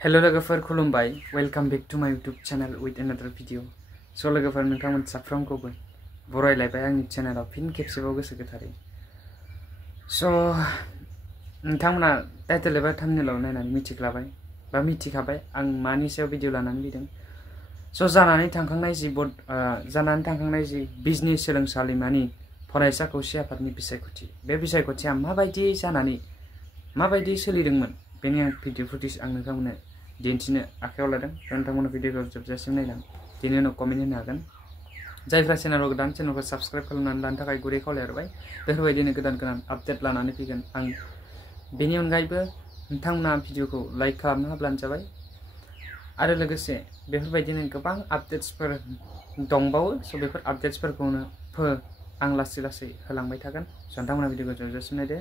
Hello लोगोफोर खुलुमबाय welcome back to my YouTube channel with another video so लोगोफोर नोंथांमोन साफ्रोमखौबो बरायलायबाय आंनि चैनलाव फिन खेबसेबाव गोसो गोथारै सो नोंथांमोना टाइटल एबा थाम्बनेलाव नायनानै मिथिखाबाय बा मिथिखाबाय आं मानि सायाव भिडिअ लानानै फैदों सो जानानै थांखांनाय जि बिजनेस सोलोंसालिमानि फरायसा खौसे आफादनि बिसायख'थि बे बिसायख'थिया माबायदि सोलिदोंमोन बेनि आं भिडिअ फुटेज आं नोंथांमोननो दिन्थिनो आखायाव लादों नोंथांमोना भिडिअखौ जोबजासिम नायलां बेनि उनाव कमेन्ट होनो हागोन जायफ्रा चेनेलाव गोदान चेनेलखौ साबस्क्राइब खालामनानै लानो थाखाय गुरै खावलायहरबाय बेफोरबायदिनो गोदान आपडेट लानानै फैगोन आं बेनि अनगायैबो नोंथांमोना भिडिअखौ लाइक खालामनो हाब्लानो जाबाय आरो लोगोसे बेफोरबायदिनो गोबां आपडेट्सफोर दंबावो स बेफोर आपडेट्सफोरखौनो आं लासै लासै होलांबाय थागोन स नोंथांमोना भिडिअखौ जोबजासिम नायदो